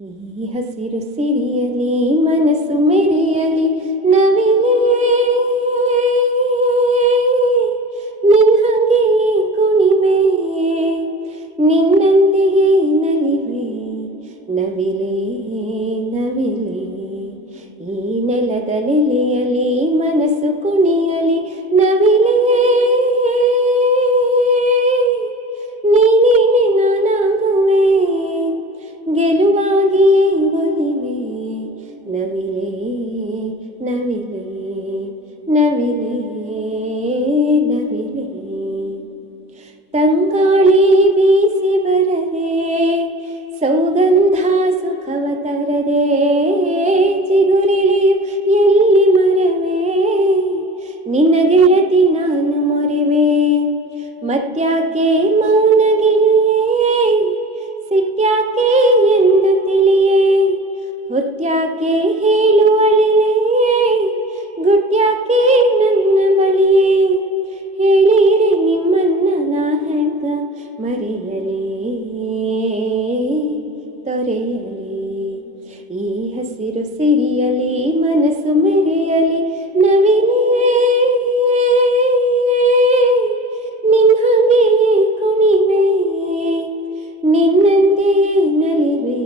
ಈ ಹಸಿರು ಸಿರಿಯಲಿ ಮನಸ್ಸು ಮೆರೆಯಲಿ ನವಿಲೇ ನಿನ್ನಂಗೆ ಕುಣಿವೆ ನಿನ್ನಂತೆಯೇ ನಲಿವೆ ನವಿಲೇ ನವಿಲೇ ಈ ನೆಲದ ನೆಲೆಯಲಿ ಮನಸ್ಸು ಕುಣಿಯಲಿ ನವಿಲೇ ನವಿಲೇ ನವಿಲೇ ನವಿಲೇ. ತಂಗಾಳಿ ಬೀಸಿ ಬರದೆ, ಸೌಗಂಧ ಸುಖವ ತರದೆ ಚಿಗುರಿಲಿ ಎಲ್ಲಿ ಮರವೆ. ನಿನ್ನ ಗೆಳತಿ ನಾನು ಮೊರೆವೆ ಮತ್ಯಾಕೆ ಮೌನಗಿರಿಯೇ ಸಿಟ್ಯಾಕೆ ಮರೆಯಲೇ ತೊರೆಯಲಿ ಈ ಹಸಿರು ಸಿರಿಯಲಿ ಮನಸ್ಸು ಮೆರೆಯಲಿ ನವಿಲೇ ನಿನ್ನಂಗೆ ಕುಣಿವೆ ನಿನ್ನಂತೆಯೇ ನಲಿವೆ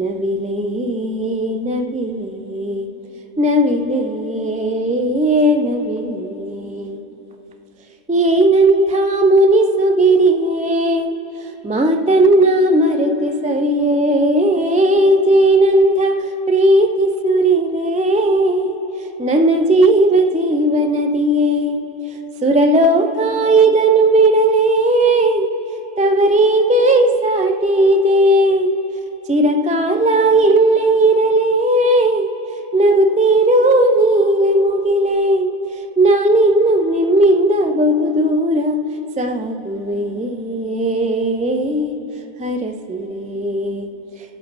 ನವಿಲೇ ನವಿಲೇ ನವಿಲೇ ನವಿಲೇ ಹರಸಿರೆ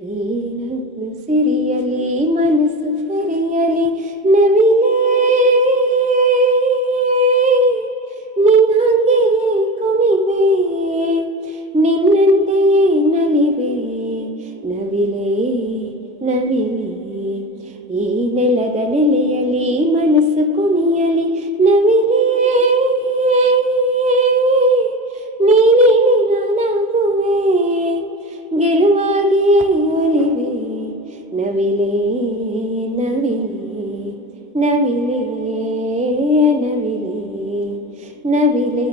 ಈ ನಗು ಸಿರಿಯಲಿ ಮನಸ್ಸು ಸರಿಯಲಿ നവിലേ നവിലേ നവിലേ നവിലേ